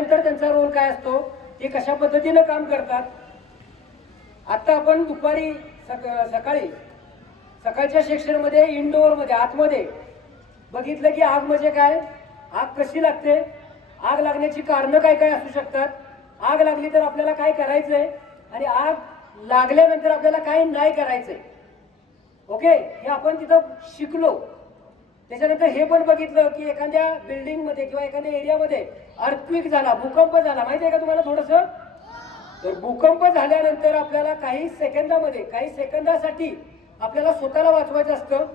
लागल्यानंतर त्यांचा रोल काय असतो, ते कशा पद्धतीनं काम करतात. आता आपण दुपारी सकाळच्या सेक्शनमध्ये इंडोअरमध्ये आतमध्ये बघितलं की आग म्हणजे काय, आग कशी लागते, आग लागण्याची कारणं काय काय असू शकतात, आग लागली तर आपल्याला काय करायचंय आणि आग लागल्यानंतर आपल्याला काय नाही करायचंय. ओके, हे आपण तिथं शिकलो. त्याच्यानंतर हे पण बघितलं की एखाद्या बिल्डिंगमध्ये किंवा एखाद्या एरियामध्ये अर्थक्वेक झाला, भूकंप झाला, माहिती आहे का तुम्हाला थोडंसं. तर भूकंप झाल्यानंतर आपल्याला काही सेकंदासाठी आपल्याला स्वतःला वाचवायचं असतं,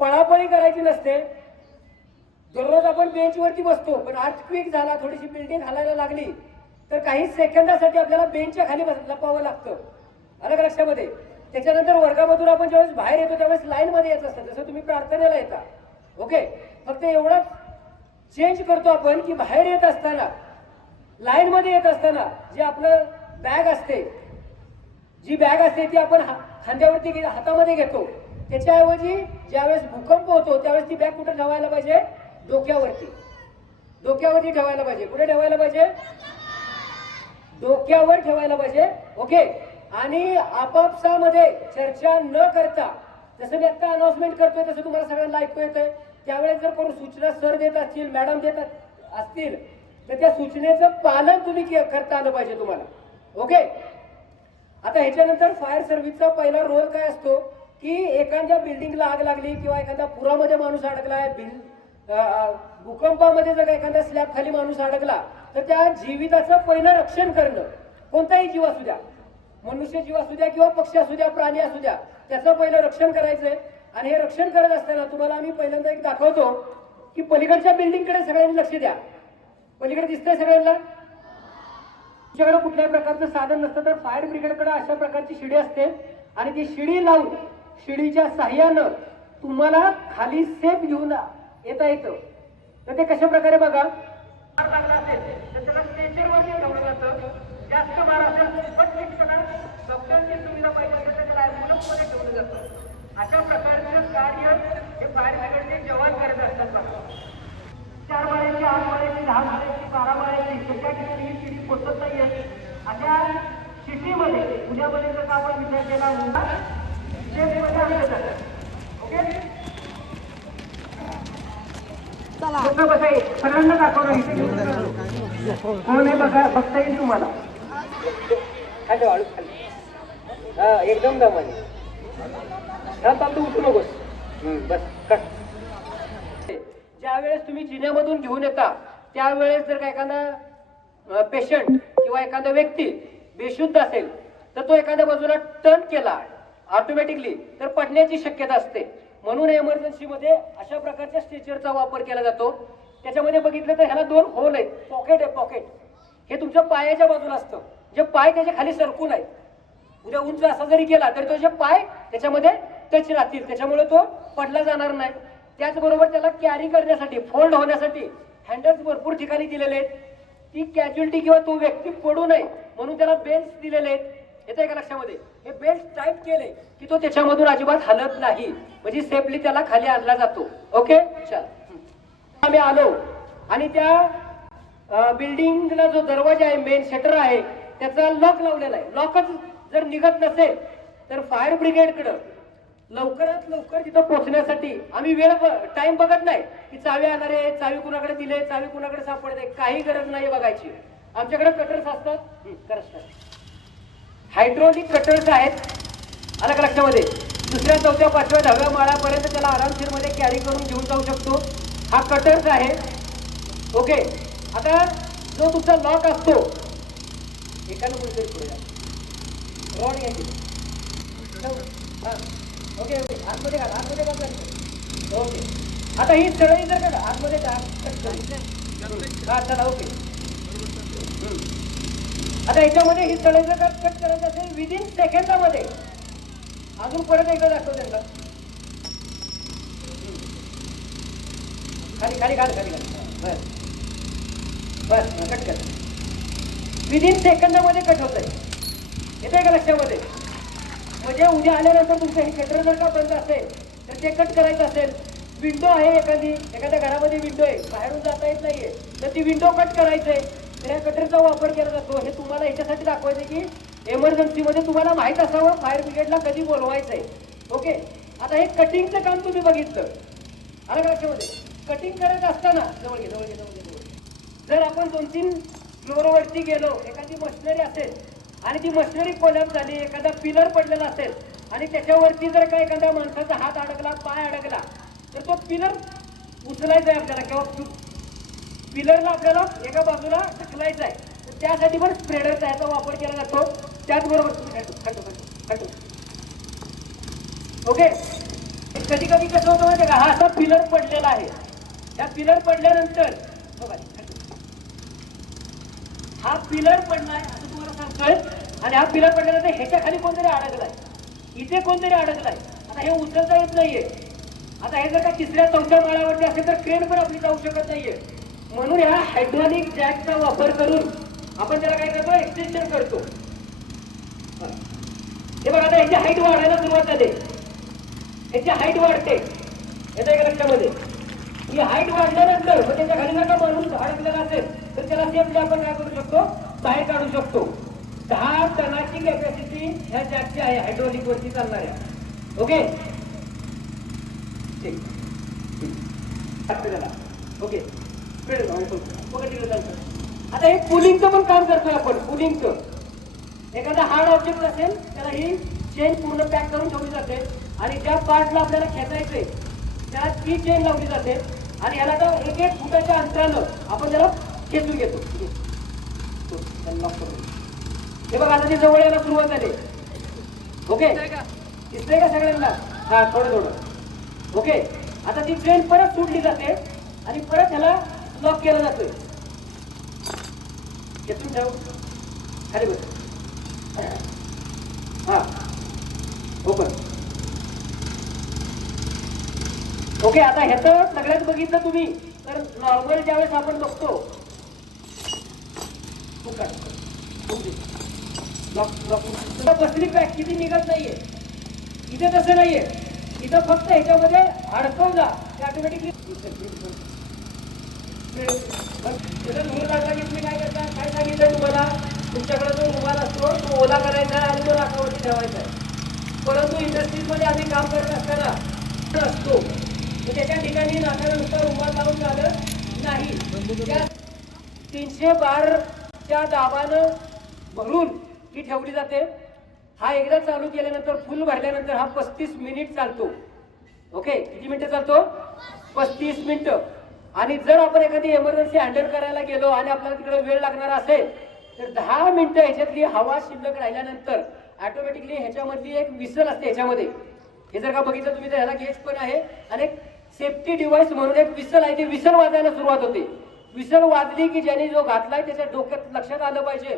पळापळी करायची नसते. दररोज आपण बेंचवरती बसतो, पण अर्थक्वेक झाला, थोडीशी बिल्डिंग हलायला लागली तर काही सेकंदासाठी आपल्याला बेंचच्या खाली लपावं लागतं. आलं का लक्षामध्ये. त्याच्यानंतर वर्गामधून आपण ज्यावेळेस बाहेर येतो त्यावेळेस लाईनमध्ये येत असतं, जसं तुम्ही प्रार्थनेला येता. ओके, फक्त एवढंच चेंज करतो आपण की बाहेर येत असताना, लाईनमध्ये येत असताना जे आपलं बॅग असते, जी बॅग असते ती आपण खांद्यावरती हातामध्ये घेतो. त्याच्याऐवजी ज्यावेळेस भूकंप होतो त्यावेळेस ती बॅग कुठे ठेवायला पाहिजे, डोक्यावरती ठेवायला पाहिजे. कुठे ठेवायला पाहिजे, डोक्यावर ठेवायला पाहिजे. ओके, आणि आपापसामध्ये चर्चा न करता, जसं मी आता अनाउन्समेंट करतोय तसं तुम्हाला सगळ्यांना ऐकू येतंय, त्यावेळेस जर कोण सूचना सर देत असतील, मॅडम देत असतील तर त्या सूचनेचं पालन तुम्ही करता आलं पाहिजे तुम्हाला. ओके, आता ह्याच्यानंतर फायर सर्व्हिसचा पहिला रोल काय असतो की एखाद्या बिल्डिंगला आग लागली किंवा एखाद्या पुरामध्ये माणूस अडकलाय, भूकंपामध्ये जर एखाद्या स्लॅब खाली माणूस अडकला तर त्या जीविताचं पहिलं रक्षण करणं. कोणताही जीव असू द्या, मनुष्य जीव असू द्या किंवा पक्षी असू द्या, प्राणी असू द्या, त्याचं पहिलं रक्षण करायचंय. आणि हे रक्षण करत असताना तुम्हाला आम्ही पहिल्यांदा एक दाखवतो की पलीकडच्या बिल्डिंगकडे सगळ्यांनी लक्ष द्या. पलीकडे दिसतंय सगळ्यांना. तुमच्याकडे कुठल्याही प्रकारचं साधन नसतं तर फायर ब्रिगेडकडे अशा प्रकारची शिडी असते आणि ती शिडी लावून शिडीच्या साह्यानं तुम्हाला खाली सेफ घेऊन येता येतं. तर ते कशा प्रकारे बघा, लागला असेल तर त्याला स्ट्रेचरवरती ठेवलं जातं. जास्त भार असेल पण डॉक्टरची सुविधा पाहिजे असेल तर त्याला ॲम्ब्युलन्समध्ये ठेवलं जातं. अशा प्रकारचं कार्य हे फायर ब्रिगेडचे जवान करत असतात. 4 माळ्याची, 8 माळ्याची, 10 माळ्याची, 12 माळ्याची, सध्या किती शिडी पोचत नाहीये. अशा सिटीमध्ये उद्यामध्ये जर आपण विचार केला सेफमध्ये आणलं जातं. ओके, सगळ्यांना दाखवणार कोण आहे बघा, बघता येईल तुम्हाला. खाली वाळू खाली, हा एकदम दमाने तू उठू नकोस. बस कट. ज्यावेळेस तुम्ही जिन्यामधून घेऊन येता त्यावेळेस जर का एखादा पेशंट किंवा एखादा व्यक्ती बेशुद्ध असेल तर तो एखाद्या बाजूला टर्न केला ऑटोमॅटिकली तर पडण्याची शक्यता असते. म्हणून एमर्जन्सीमध्ये अशा प्रकारच्या स्ट्रेचरचा वापर केला जातो. त्याच्यामध्ये बघितलं तर ह्याला 2 होल आहेत, पॉकेट आहे. पॉकेट हे तुमच्या पायाच्या बाजूला असतं, जे पाय त्याच्या खाली सरकून आहेत. उद्या उंच असा जरी केला तरी तो जे पाय त्याच्यामध्ये टच राहतील, त्याच्यामुळे तो पडला जाणार नाही. त्याचबरोबर त्याला कॅरी करण्यासाठी, फोल्ड होण्यासाठी हँडल्स भरपूर ठिकाणी दिलेले आहेत. ती कॅज्युअलिटी किंवा तो व्यक्ती पडू नये म्हणून त्याला बेल्ट दिलेले आहेत. येतं एका लक्षामध्ये. हे बेल्ट टाईट केले की तो त्याच्यामधून अजिबात हलत नाही, म्हणजे सेफली त्याला खाली आणला जातो. ओके, चल आम्ही आलो आणि त्या बिल्डिंगला जो दरवाजा आहे, मेन शटर आहे, त्याचा लॉक लावलेला आहे. लॉकच जर निघत नसेल तर फायर ब्रिगेडकडं लवकरात लवकर तिथं पोहोचण्यासाठी आम्ही टाइम बघत नाही की चावी आणणार आहे, चावी कुणाकडे दिले, चावी कुणाकडे सापडते, काही गरज नाही बघायची. आमच्याकडे कटर्स असतात, हायड्रोलिक कटर्स आहेत. आलं का लक्षामध्ये. 2ऱ्या, 4थ्या, 5व्या, 10व्या माळ्यापर्यंत त्याला आरामशीर मध्ये कॅरी करून घेऊन जाऊ शकतो. हा कटर्स आहे. ओके, आता जो तुमचा लॉक असतो एकानं कुठेतरी पुढे रॉड घ्यायची. ओके ओके, आतमध्ये घाल, आतमध्ये घाल. ओके, आता ही सळई जर का आतमध्ये हा चला. ओके, आता याच्यामध्ये ही सळई जर कट करायचं असेल विदिन सेकंदामध्ये, अजून परत एकदा दाखव त्यांना. खाली खाली घाल, खाली घाल. बस बस, कट कर. विदिन सेकंदामध्ये कट होत आहे. येते का लक्षामध्ये. म्हणजे उद्या आल्यानंतर तुमचं हे कटर जर का बंद असेल तर ते कट करायचं असेल. विंडो आहे एखाद्या घरामध्ये विंडो आहे, बाहेरून जाता येत नाहीये तर ती विंडो कट करायचंय. तर या कटरचा वापर केला जातो. हे तुम्हाला याच्यासाठी दाखवायचं की एमर्जन्सीमध्ये तुम्हाला माहित असावं फायर ब्रिगेडला कधी बोलवायचंय. ओके, आता हे कटिंगचं काम तुम्ही बघितलं, आलं का लक्षामध्ये? कटिंग करत असताना जवळ घे जवळ घे जवळ घे जवळ. जर आपण 2-3 फ्लोअरवरती गेलो, एखादी मशिनरी असेल आणि ती मशिनरी कोलॅप्स झाली, एखादा पिलर पडलेला असेल आणि त्याच्यावरती जर का एखाद्या माणसाचा हात अडकला, पाय अडकला, तर तो पिलर उचलायचा आहे आपल्याला किंवा पिलरला आपल्याला एका बाजूला ढकलायचं आहे. तर त्यासाठी पण स्प्रेडरचा याचा वापर केला जातो. त्याचबरोबर ओके, कधी कधी कसं होतं माहिती का, हा असा पिलर पडलेला आहे. ह्या पिलर पडल्यानंतर हा पिलर पडलाय असं तुम्हाला सांगतोय आणि हा पिलर पडल्यानंतर ह्याच्या खाली कोणतरी अडकलाय, इथे कोणतरी अडकलाय. आता हे उचलता येत नाहीये. आता हे जर का 3ऱ्या-4थ्या माळ्यावरती असेल तर क्रेन पण आपली जाऊ शकत नाहीये. म्हणून ह्या हायड्रॉलिक जॅकचा वापर करून आपण त्याला काय करतो, एक्सटेन्शन करतो. हे बघा, आता ह्याची हाईट वाढायला सुरुवात झाली, ह्याची हाईट वाढते. येतं एका लक्षामध्ये, ही हाईट वाढल्यानंतर मग त्याच्या खाली जर का माणूस अडकलेला असेल तर त्याला सेफली आपण काय करू शकतो, बाहेर काढू शकतो. 10 टनाची कॅपॅसिटी ह्या जॅकची आहे, हायड्रॉलिक वरती चालणाऱ्या. Okay, okay. आता हे पुलिंगचं पण काम करतोय आपण. पुलिंगचं एखादा हार्ड ऑब्जेक्ट असेल त्याला ही चेन पूर्ण पॅक करून ठेवली जाते आणि ज्या पार्टला आपल्याला खेचायचंय त्याला ती चेन लावली जाते आणि ह्याला तर 1-1 फुटाच्या अंतरानं आपण त्याला खेचून घेतो. हे बघा, आता ते जवळ यायला सुरुवात झाली. ओके, दिसतंय का सगळ्यांना? हा, थोडं थोडं. ओके, आता ती चेन परत सोडली जाते आणि परत ह्याला लॉक केलं जातोय. खेचून ठेव, खाली बस. हा, ओपन. ओके, आता ह्याचं सगळ्यात बघितलं तुम्ही तर नॉर्मल ज्यावेळेस आपण बघतो बसली पॅक किती निघत नाहीये. इथे तसं नाहीये, इथं फक्त ह्याच्यामध्ये अडकवला ते ऑटोमॅटिकली धूर लागला की तुम्ही काय करता, काय सांगितलं तुम्हाला, तुमच्याकडे जो रुमाल असतो तो ओला करायचा आणि तो नाकावरती ठेवायचा आहे. परंतु इंडस्ट्रीजमध्ये आम्ही काम करत असताना असतो तर त्याच्या ठिकाणी नाकाला नुसता रुमाल लावून झालं नाही. 300 बारच्या दाबानं भरून ती ठेवली जाते. हा एकदा चालू केल्यानंतर फुल भरल्यानंतर हा 35 मिनिट चालतो. ओके, किती मिनिटं चालतो? 35 मिनिटं. आणि जर आपण एखादी एमर्जन्सी हँडल करायला गेलो आणि आपल्याला तिकडे वेळ लागणार असेल तर 10 मिनिटं ह्याच्यातली हवा शिल्लक राहिल्यानंतर ऑटोमॅटिकली ह्याच्यामधली एक विसल असते. ह्याच्यामध्ये हे जर का बघितलं तुम्ही तर ह्याला गेज पण आहे आणि एक सेफ्टी डिव्हाइस म्हणून एक विसल आहे, ती विसल वाजायला सुरुवात होते. विसल वाजली की ज्याने जो घातलाय त्याच्या डोक्यात लक्षात आलं पाहिजे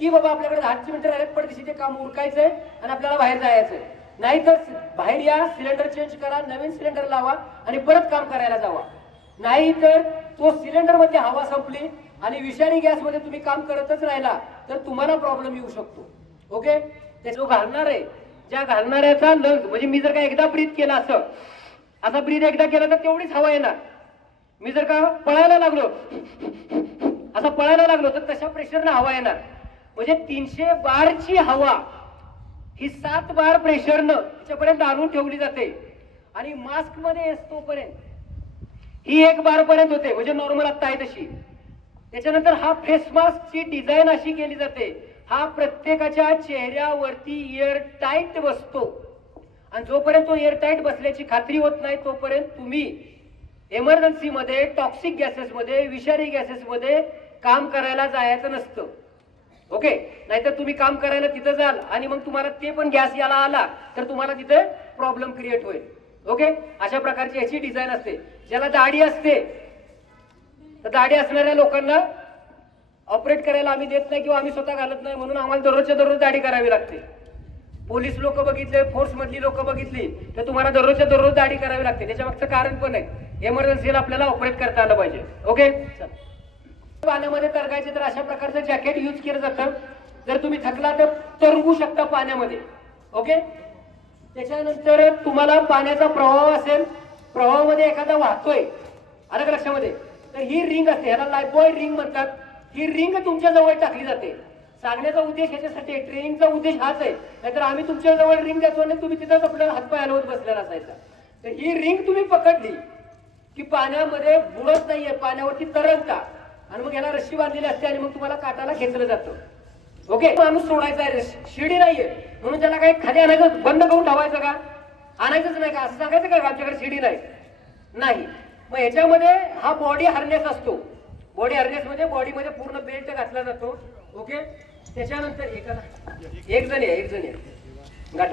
की बाबा आपल्याकडे 10 मिनिटं राहिलेत, पण तिथे काम उरकायचंय आणि आपल्याला बाहेर जायचंय. नाहीतर बाहेर या, सिलेंडर चेंज करा, नवीन सिलेंडर लावा आणि परत काम करायला जावा. नाही तर तो सिलेंडर मध्ये हवा संपली आणि विषारी गॅस मध्ये तुम्ही काम करतच राहिला तर तुम्हाला प्रॉब्लेम येऊ शकतो. ओके, ते जो घालणार आहे, ज्या घालणाऱ्याचा लंग म्हणजे मी जर का एकदा ब्रीथ केला असा ब्रीथ एकदा केला तर तेवढीच हवा येणार. मी जर का पळायला लागलो तर तशा प्रेशरनं हवा येणार. म्हणजे 300 बारची हवा ही 7 बार प्रेशरनं त्याच्यापर्यंत आणून ठेवली जाते आणि मास्क मध्ये तोपर्यंत ही 1 बार पर्यंत होते, म्हणजे नॉर्मल आता आहे तशी. त्याच्यानंतर हा फेस मास्क ची डिझाईन अशी केली जाते, हा प्रत्येकाच्या चेहऱ्यावरती एअर टाईट बसतो आणि जोपर्यंत तो एअर टाईट बसल्याची खात्री होत नाही तोपर्यंत तुम्ही एमर्जन्सी मध्ये, टॉक्सिक गॅसेस मध्ये, विषारी गॅसेस मध्ये काम करायला जायचं नसतं. ओके, नाहीतर तुम्ही काम करायला तिथं जाल आणि मग तुम्हाला ते पण गॅस याला आला तर तुम्हाला तिथे प्रॉब्लेम क्रिएट होईल. ओके, अशा प्रकारची याची डिझाईन असते. ज्याला दाढी असते तर दाढी असणाऱ्या लोकांना ऑपरेट करायला आम्ही देत नाही किंवा आम्ही स्वतः घालत नाही, म्हणून आम्हाला दररोजच्या दररोज दाढी करावी लागते. पोलीस लोक बघितले, फोर्स मधली लोक बघितली तर तुम्हाला दररोजच्या दररोज दाढी करावी लागते. त्याच्या मागचं कारण पण आहे, एमर्जन्सीला आपल्याला ऑपरेट करता आलं पाहिजे. ओके, पाण्यामध्ये तरंगायचे तर अशा प्रकारचं जॅकेट यूज केलं जातं. जर तुम्ही थकला तर तरंगू शकता पाण्यामध्ये. ओके, त्याच्यानंतर तुम्हाला पाण्याचा प्रवाह असेल, प्रवाहामध्ये एखादा वाहतोय, आलं का लक्षामध्ये, तर ही रिंग असते, ह्याला लाईफबॉय रिंग म्हणतात. ही रिंग तुमच्या जवळ टाकली जाते. सांगण्याचा उद्देश ह्याच्यासाठी, ट्रेनिंगचा उद्देश हाच आहे. नाहीतर आम्ही तुमच्या जवळ रिंग द्यायचो आणि तुम्ही तिथंच आपल्याला हातपाय हलवत बसलेला असायचा. तर ही रिंग तुम्ही पकडली की पाण्यामध्ये बुडत नाहीये, पाण्यावरती तरंगता आणि मग याला रस्सी बांधलेली असते आणि मग तुम्हाला काटाला खेचलं जातं. ओके, माणूस सोडायचा आहे, शिडी नाहीये म्हणून त्याला काही खाली आणायचं बंद करून ठेवायचं का? आणायचंच नाही का असं सांगायचं का आमच्याकडे शिडी नाही. मग ह्याच्यामध्ये हा बॉडी हार्नेस असतो. बॉडी हार्नेस म्हणजे बॉडीमध्ये पूर्ण बेल्ट घातला जातो. ओके, त्याच्यानंतर एक जण आहे गाठ.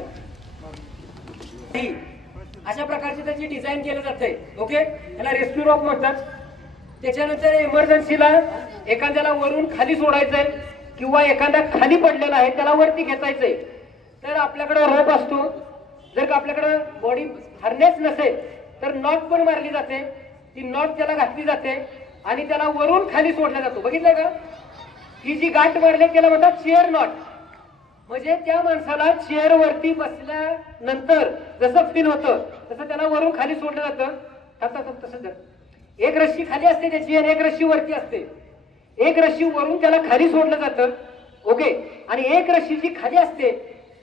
अशा प्रकारची त्याची डिझाईन केलं जाते. ओके, याला रेस्क्यू रॉक म्हणतात. त्याच्यानंतर इमर्जन्सीला एखाद्याला वरून खाली सोडायचंय किंवा एखादा खाली पडलेला आहे त्याला वरती खेचायचंय तर आपल्याकडे रोप असतो. जर का आपल्याकडे बॉडी हार्नेस नसेल तर नॉट पण मारली जाते. ती नॉट त्याला घातली जाते आणि त्याला वरून खाली सोडला जातो. बघितलं का? ही जी गाठ मारली त्याला म्हणतात चेअर नॉट. म्हणजे त्या माणसाला चेअर वरती बसल्यानंतर जसं फील होतं तसं त्याला वरून खाली सोडलं जातं. तसं जर एक रस्सी खाली असते त्याची आणि एक रस्सी वरती असते. एक रस्सी वरून त्याला खाली सोडलं जातं. ओके, आणि एक रस्सी जी खाली असते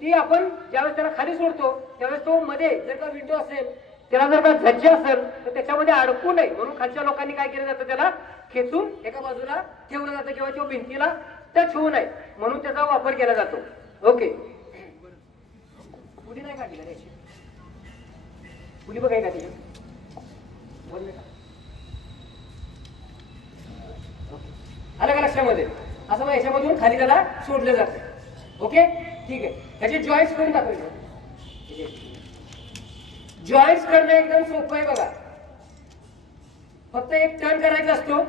ती आपण ज्यावेळेस त्याला खाली सोडतो त्यावेळेस तो मध्ये जर का विंडो असेल त्याला जर का झज्जे असेल तर त्याच्यामध्ये अडकू नये म्हणून खालच्या लोकांनी काय केलं जातं, त्याला खेचून एका बाजूला ठेवलं जातं किंवा तो भिंतीला टच होऊ नये म्हणून त्याचा वापर केला जातो. ओके, पुढे नाही काढली का त्याची पुढे बघाय का तिथे बोलले का आलं का लक्षामध्ये? असं मग याच्यामधून खाली त्याला सोडलं जातं. ओके, ठीक आहे. ह्याचे जॉईंट्स करून दाखवायचे. जॉईंट्स करणं एकदम सोपं आहे बघा. फक्त एक टर्न करायचा असतो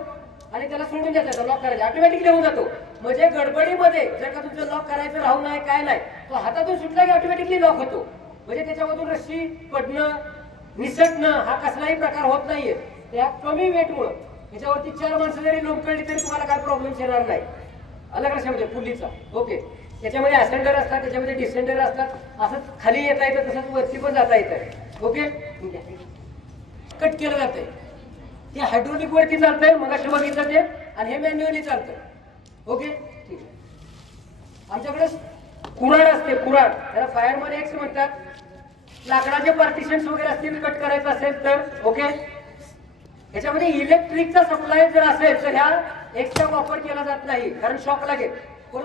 आणि त्याला सोडून द्यायचा, लॉक करायचा, ऑटोमॅटिकली होऊन जातो. म्हणजे गडबडीमध्ये जर का तुमचं लॉक करायचं राहू नाही काय नाही तो हातातून सुटला की ऑटोमॅटिकली लॉक होतो. म्हणजे त्याच्यामधून रस्सी पडणं निसटणं हा कसलाही प्रकार होत नाहीये. त्या कमी वेटमुळं याच्यावरती 4 माणसं जरी लोंबकळली तरी तुम्हाला काय प्रॉब्लेम येणार नाही. अलग कशामध्ये पुलीचा. ओके, त्याच्यामध्ये असेंडर असतात, त्याच्यामध्ये डिसेंडर असतात. असं खाली येता येतं तसंच वरती पण जाता येतं. ओके, कट केलं जातंय. ते हायड्रोलिक वरती चालतंय मग असं बघितलं ते आणि हे मॅन्युअली चालतं. ओके, ठीक आहे. आमच्याकडे कुऱ्हाड असते, कुऱ्हाड त्याला फायरमध्ये एक्स म्हणतात. लाकडाचे पार्टिशन्स वगैरे असतील कट करायचं असेल तर. ओके, याच्यामध्ये इलेक्ट्रिकचा सप्लाय जर असेल तर ह्या एक्सचा वापर केला जात नाही कारण शॉक लागेल.